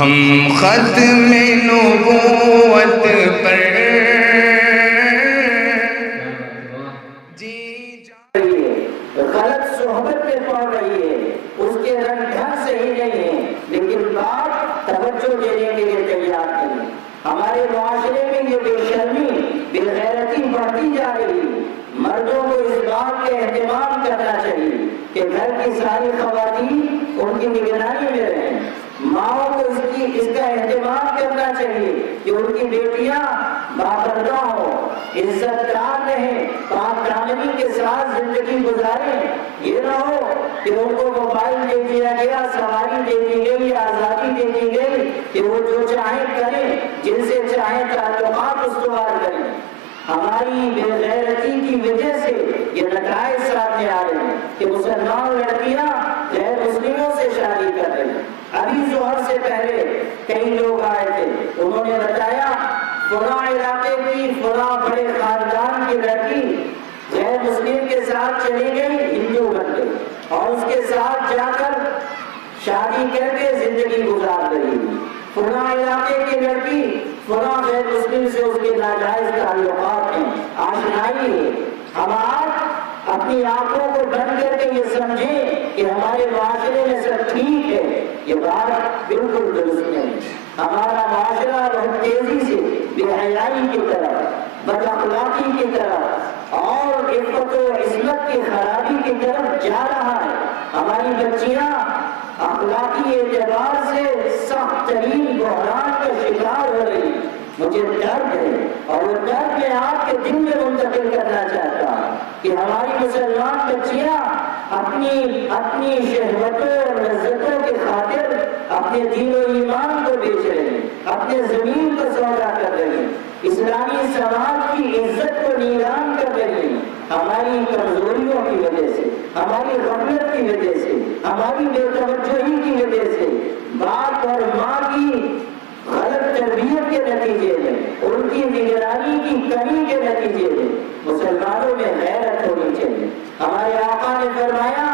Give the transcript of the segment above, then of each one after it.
ہم ختم نبوت پر غلط صحبت میں پڑ رہی ہے، اس کے رنگ ڈھنگ صحیح نہیں ہے، لیکن بات توجہ دینے کے لیے تیار نہیں۔ ہمارے معاشرے میں یہ بے شرمی، بے غیرتی بڑھتی جا رہی ہے۔ مردوں کو اس بات کا اہتمام کرنا چاہیے کہ گھر کی ساری خواتین ان کی نگرانی میں رہیں۔ ماؤں کو اس کا اہتمام کرنا چاہیے کہ ان کی بیٹیاں باپردہ ہوں، عزت دار رہیں، پاک دامنی کے ساتھ زندگی گزاریں۔ یہ نہ ہو کہ ان کو موبائل دے دیا گیا، سواری دے دی گئی، آزادی دے دی گئی کہ وہ جو چاہیں کریں، جن سے چاہیں تعلقات استوار کریں۔ ہماری بے غیرتی کی وجہ سے یہ نتائج سامنے آ رہے ہیں کہ مسلمان لڑکیاں غیر مسلموں سے شادی کر رہی ہیں۔ ابھی ظہر سے پہلے کئی لوگ آئے تھے، انہوں نے بتایا فلاں علاقے کی فلاں بڑے خاندان کی لڑکی غیر مسلم کے ساتھ چلی گئی، ہندو بن گئی، اور اس کے ساتھ جا کر شادی کر کے زندگی گزار رہی ہے۔ فلاں علاقے کی لڑکی فلاں غیر مسلم سے اس کے ناجائز تعلقات ہیں، آشنائی ہے۔ ہم آج اپنی آنکھوں کو بند کر کے یہ سمجھیں کہ ہمارے معاشرے میں سب ٹھیک ہے، یہ بات بالکل درست نہیں۔ ہمارا معاشرہ بہت تیزی سے بے حیائی کی طرف، بد اخلاقی کی طرف اور عفت و عصمت کی خرابی کی طرف جا رہا ہے۔ ہماری بچیاں اخلاقی اعتبار سے سخت ترین بحران کا شکار ہو رہی۔ مجھے درد ہے اور وہ درد میں آپ کے دل میں منتقل کرنا چاہتا ہوں کہ ہماری مسلمان بچیاں اپنی شہوتوں اور لذتوں کی خاطر اپنے دین و ایمان کو بیچ رہے ہیں، اپنے زمین کو سودا کر رہے ہیں، اسلامی سماج کی عزت کو نیلام کر رہے ہیں۔ ہماری کمزوریوں کی وجہ سے، ہماری غفلت کی وجہ سے، ہماری بے توجہی کی وجہ سے، باپ اور ماں کی غلط تربیت کے نتیجے میں، ان کی نگرانی کی کمی کے نتیجے میں مسلمانوں میں غیرت ہونی چاہیے۔ ہمارے آقا نے فرمایا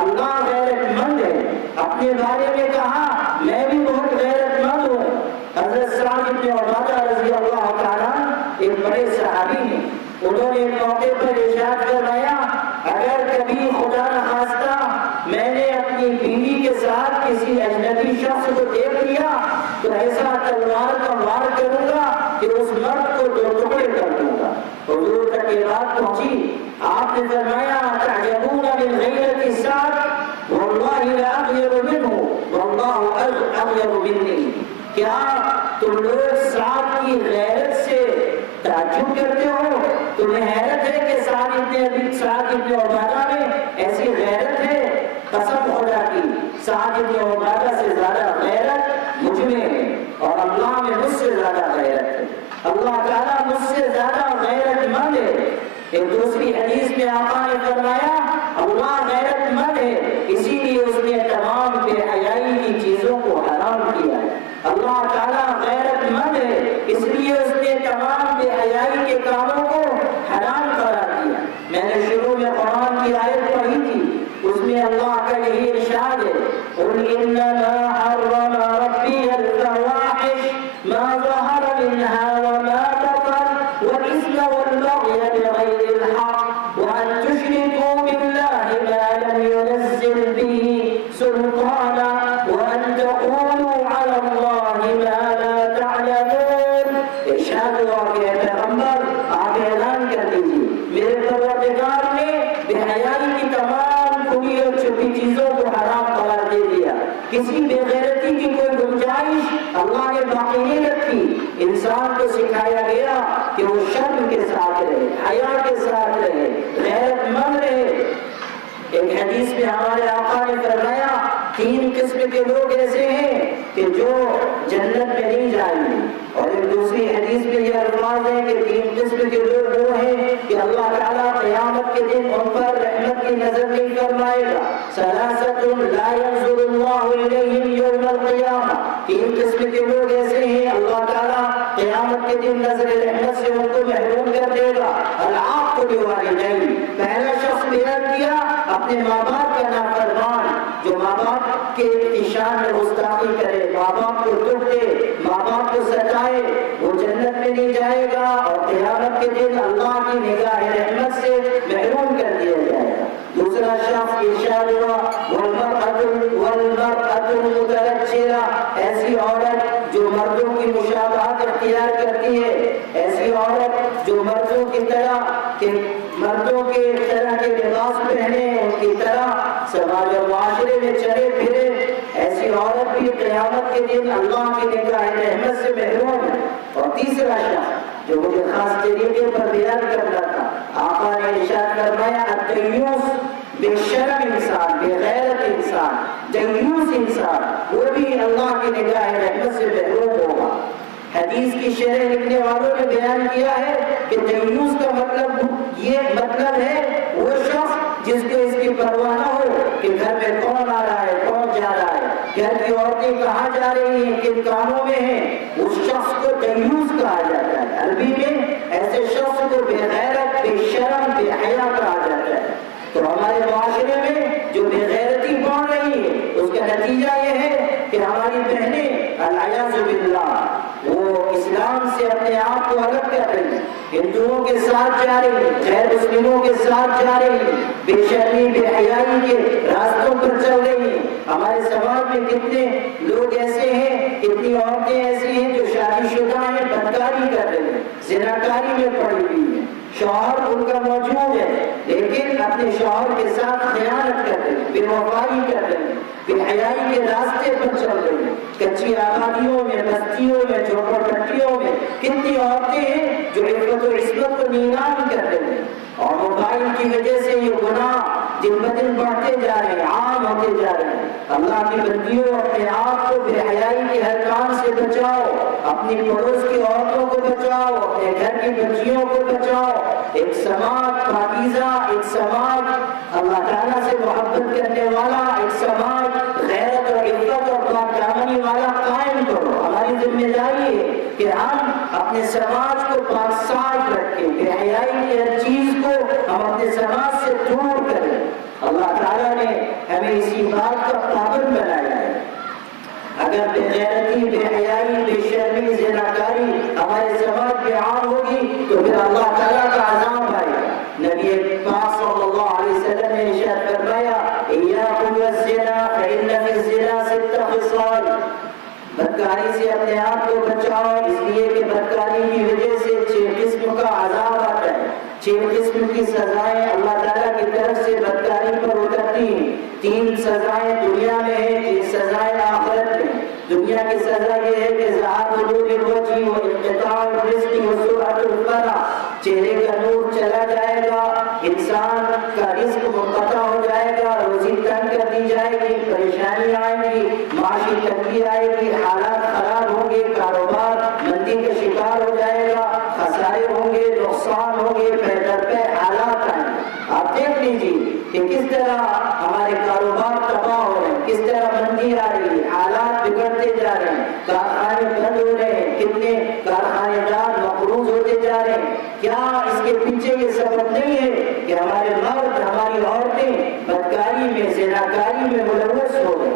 اللہ غیرت مند ہے، اپنے بارے میں کہا میں بھی بہت غیرت مند ہوں۔ حضرت سعد بن عبادہ رضی اللہ تعالیٰ ایک بڑے صحابی ہیں، انہوں نے ایک موقع پر ارشاد فرمایا اگر کبھی خدا نخواستہ میں نے اپنی بیوی کے ساتھ کسی اجنبی شخص کو دیکھ لیا تو ایسا تلوار کا وار کروں گا کہ اس مرد کو دو ٹکڑے کر دوں گا۔ حضور تک یہ بات پہنچی، آپ نے فرمایا تعجبون من غیرت سعد واللہ لا اغیر منہ واللہ اغیر منی۔ کیا تم لوگ سعد کی غیرت سے تعجب کرتے ہو؟ تمہیں حیرت ہے کہ سعد ابن عبادہ میں ایسی غیرت ہے؟ قسم خدا کی سعد ابن عبادہ سے زیادہ غیرت مجھ میں ہے اور اللہ میں مجھ سے زیادہ غیرت ہے۔ اللہ تعالیٰ مجھ سے زیادہ غیرت مند ہے۔ ایک دوسری حدیث میں آقا نے فرمایا اللہ غیرت مند ہے، اسی لیے اس نے تمام بے حیائی کی چیزوں کو حرام کیا ہے۔ اللہ تعالیٰ غیرت مند ہے، اس لیے اس نے تمام بے حیائی کے کاموں کو حرام قرار دیا۔ میں نے شروع میں قرآن کی آیت پڑھی تھی، اس میں اللہ کا یہی ارشاد ہے قُلْ إِنَّمَا حَرَّمَ رَبِّيَ الْفَوَاحِشَ مَا ظَهَرَ مِنْهَا وَمَا بَطَنَ وَالْإِثْمَ وَالْبَغْيَ بِغَيْرِ الْحَقِّ وَأَن تُشْرِكُوا بِاللَّهِ مَا لَمْ يُنَزِّلْ بِهِ سُلْطَانًا وَأَن تَقُولُوا عَلَى اللَّهِ مَا لَا تَعْلَمُونَ۔ ارشاد ہوا کہ اے پیغمبر آپ اعلان کر دیجیے میرے پروردگار نے بے حیائی کی تمام کھلی اور چھپی چیزوں کو حرام قرار دے دیا، کسی بے غیرتی کی کوئی گنجائش اللہ نے باقی نہیں رکھی۔ انسان کو سکھایا گیا کہ وہ شرم کے ساتھ رہے، حیا کے ساتھ رہے، غیرت مند رہے۔ ایک حدیث میں ہمارے آقا نے فرمایا 3 قسم کے لوگ ایسے ہیں کہ جو جنت میں نہیں جائیں گے، اور ایک دوسری حدیث میں یہ الفاظ ہے کہ 3 قسم کے لوگ وہ ہیں کہ اللہ تعالیٰ قیامت کے دن ان پر رحمت کی نظر نہیں فرمائے گا۔ ثلاثۃ لا ينظر اللہ الیہم یوم القیامہ، 3 قسم کے لوگ ایسے ہیں اللہ تعالیٰ قیامت کے دن نظر رحمت سے ان کو محروم کر دے گا۔ العاق بوالدین، پہلا شخص بیان کیا اپنے ماں باپ کا نافرمان، جو ماں باپ کے شان میں گستاخی کرے، ماں باپ کو دکھ قیامت کے دن اللہ کی نگاہ رحمت سے محروم ہے۔ اور تیسرا شخص جو مجھے خاص طریقے پر بیان کرنا تھا، آقا نے ارشاد فرمایا الدیوس، بے شرم انسان، بے غیرت انسان، دیوس انسان، وہ بھی اللہ کی نگاہ رحمت سے محروم ہوگا۔ حدیث کی شرح لکھنے والوں نے بیان کیا ہے کہ دیوس کا مطلب یہ مطلب ہے وہ شخص جس کو اس کی پرواہ نہ ہو کہ گھر میں کون آ رہا ہے، کون جا رہا ہے، گھر کی عورتیں کہاں جا رہی ہیں، کن کاموں میں ہیں، اس شخص کو دیوس کہا جاتا ہے۔ عربی میں ایسے شخص کو بے غیرت، بے شرم، بے حیا کہا جاتا ہے۔ تو ہمارے معاشرے میں جو بے غیرتی بڑھ رہی ہے اس کا نتیجہ یہ ہے کہ ہماری بہنیں العیاذ باللہ وہ اسلام سے اپنے آپ کو الگ کر رہی ہیں، ہندوؤں کے ساتھ جا رہی ہیں، غیر مسلموں کے ساتھ جا رہی ہیں، بے شرمی بے حیائی کے راستوں پر چل رہی ہیں۔ ہمارے سماج میں کتنے لوگ ایسے ہیں، کتنی عورتیں ایسی ہیں جو شادی شدہ ہیں، بدکاری کر رہی ہیں، زناکاری میں پڑی ہوئی ہیں، شوہر ان کا موجود ہے لیکن اپنے شوہر کے ساتھ خیانت کر رہے ہیں، بے وفائی کر رہے ہیں، بے حیائی کے راستے پر چل رہے ہیں۔ کچی آبادیوں میں، بستیوں میں، جھوپڑ پٹیوں میں کتنی عورتیں ہیں جو عفت و عصمت کو نیلام کر رہے ہیں، اور موبائل کی وجہ سے یہ گناہ دن بدن بڑھتے جا رہے ہیں، عام ہوتے جا رہے ہیں۔ اللہ کی بندیوں، اپنے آپ کو بے حیائی کے ہر کام سے بچاؤ، اپنی پڑوس کی عورتوں کو بچاؤ، اپنے گھر کی بچیوں کو بچاؤ۔ ایک سماج پاکیزہ، ایک سماج اللہ تعالیٰ سے محبت کرنے والا، ایک سماج غیرت اور عفت اور پاک دامنی والا قائم کرو۔ ہماری ذمہ داری ہے کہ ہم اپنے سماج کو پاک صاف رکھیں، بے حیائی کی ہر چیز کو ہم اپنے سماج سے دور کریں۔ اللہ تعالیٰ نے ہمیں اسی بات کا پابند بنایا ہے۔ اگر بے غیرتی، بے حیائی، بے شرمی، زناکاری ہمارے سماج میں عام ہوگی تو پھر اللہ تعالیٰ کا عذاب آئے گا۔ نبی پاک صلی اللہ علیہ وسلم نے ارشاد فرمایا ایاکم والزنا فإن فی الزنا ست خصال، بدکاری سے اپنے آپ کو بچاؤ، اس لیے کہ بدکاری کی وجہ سے 6 قسم کا عذاب آتا ہے، 6 قسم کی سزائیں اللہ تعالیٰ کی طرف سے بدکاری پر اترتی ہیں۔ 3 سزائیں دنیا میں ہیں، 3 سزائیں آخرت میں۔ دنیا کی سزا یہ ہے کہ ذہاب نور الوجہ و انقطاع الرزق و سرعت الفرح، چہرے کا نور چلا جائے گا، انسان کا رزق منقطع ہو جائے گا، روزی تنگ کر دی جائے گی، پریشانی آئے گی، معاشی تنگی آئے گی، حالات خراب ہوں گے، کاروبار مندی کا شکار ہو جائے گا، خسارے ہوں گے، نقصان ہوں گے، پے در پے حالات آئیں گے۔ آپ دیکھ لیجیے کہ کس طرح ہمارے کاروبار تباہ ہو رہے ہیں، کس طرح مندی آ رہی ہے، حالات بگڑتے جا رہے ہیں، کارخانے بند ہو رہے ہیں، کتنے کارخانے دار مقروض ہوتے جا رہے ہیں۔ کیا اس کے پیچھے یہ سبب نہیں ہے کہ ہمارے مرد، ہماری عورتیں بدکاری میں، زناکاری میں ملوث ہو گئے؟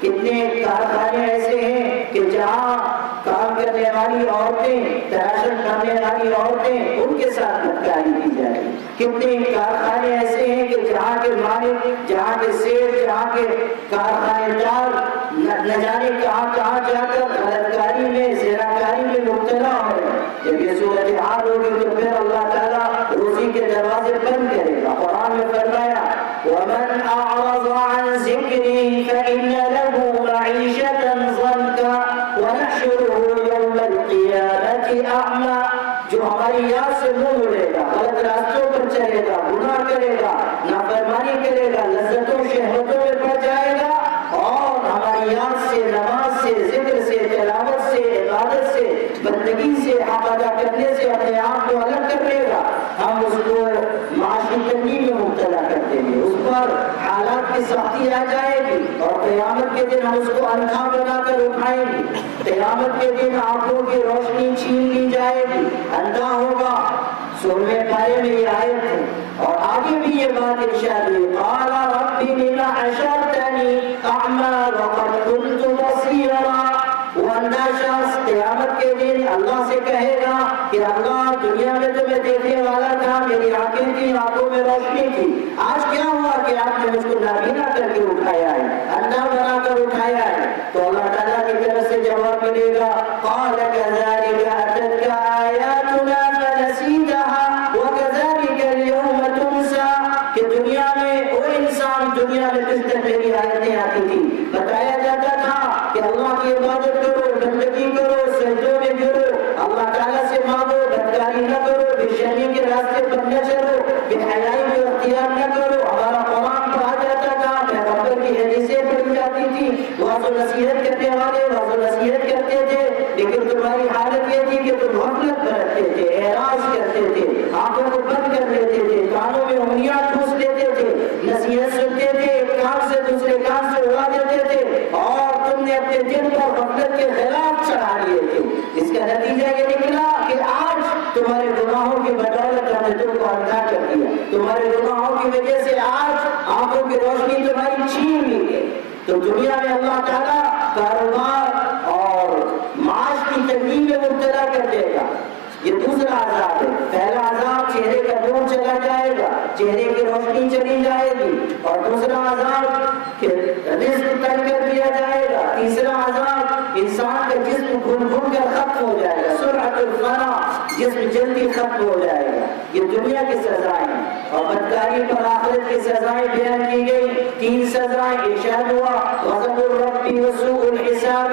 کتنے کارخانے ایسے ہیں کہ جہاں کام کرنے والی عورتیں، تراشن کرنے والی عورتیں، ان کے ساتھ بدکاری کی جا رہی ہے۔ کتنے کارخانے ایسے ہیں کہ جہاں کے مالک، جہاں کے سیٹ، جہاں کے کارخانے دار نہ جانے کہاں کہاں جا کر غلطکاری میں، زناکاری میں مبتلا ہو رہے ہیں۔ جب یہ صورتحال ہوگی تو پھر اللہ تعالیٰ روزی کے دروازے بند کرے گا۔ قرآن میں فرمایا وَمَنْ أَعْرَضَ عَنْ ذِكْرِي فَإِنَّ لَهُ مَعِيشَةً ضَنْكًا وَنَحْشُرُهُ يَوْمَ الْقِيَامَةِ أَعْمَى، جو ہماری یاد سے منہ موڑے گا، غلط راستوں پر چلے گا، گناہ کرے گا، نافرمانی کرے گا، لذتوں شہوتوں میں پڑ جائے گا، اور ہماری یاد سے، نماز سے، ذکر سے، تلاوت سے، عبادت سے، بندگی سے، حق ادا کرنے سے اپنے آپ کو الگ کر لے گا، ہم اس کو معاشی تنگی میں مبتلا کر دیں گے، اس پر حالات کی سختی آ جائے گی، اور قیامت کے دن ہم اس کو اندھا بنا کر اٹھائیں گے۔ قیامت کے دن آنکھوں کی روشنی چھین لی جائے گی، اندھا ہوگا۔ 16ویں پارے میں یہ آیت ہے، اور آگے بھی یہ بات ارشاد ہوئی قال رب لم حشرتنی اعمی وقد كنت بصیرا۔ وہ اندھا شخص قیامت کے دن اللہ سے کہے گا کہ اللہ دنیا میں تو میں دیکھنے والا تھا، میری آنکھیں تھی، آنکھوں میں روشنی تھی، آج کیا ہوا کہ آپ نے مجھ کو نابینا کر کے اٹھایا ہے، اندھا بنا کر اٹھایا ہے؟ تو اللہ تعالیٰ کی طرف سے جواب ملے گا قال كذلك أتتك آياتنا فنسيتها وكذلك اليوم تنسى، کہ دنیا میں وہ انسان دنیا میں کس طرح میری آیتیں آتی تھی، بتایا جاتا تھا کہ اللہ کی کرنے والے وعظ و نصیحت کرتے تھے، لیکن تمہاری حالت یہ تھی کہ تم غفلت برتتے تھے، اعراض کرتے تھے، آنکھوں کو بند کر لیتے تھے، کانوں میں انگلیاں ٹھوس لیتے تھے، نصیحت سنتے تھے ایک کان سے دوسرے کان سے اڑا دیتے تھے، اور تم نے اپنے دل پر غفلت کے خلاف چڑھا لیے تھے۔ اس کا نتیجہ یہ نکلا کہ آج تمہارے گناہوں کی بدولت ہم نے تم کو اندھا کر دیا، تمہارے گناہوں کی وجہ سے آج آنکھوں کی روشنی تمہاری چھین لی گئی۔ تو دنیا میں اللہ تعالیٰ کاروبار اور معاش کی تنگی میں مبتلا کر دے گا۔ یہ دوسرا عذاب ہے۔ پہلا عذاب چہرے کا نور چلا جائے گا، چہرے کی روشنی چلی جائے گی، اور دوسرا عذاب کہ رزق تنگ کر دیا جائے گا، تیسرا عذاب انسان کا جسم گھن گھن کر ختم ہو جائے گا، سرعت الفنا، جسم جلدی ختم ہو جائے گا۔ یہ دنیا کی سزائیں ہیں، اور بدکاری پر آخرت کی سزائیں بیان کی گئی۔ 3 سزائیں ارشاد ہوا، غضب الرب وسوء الحساب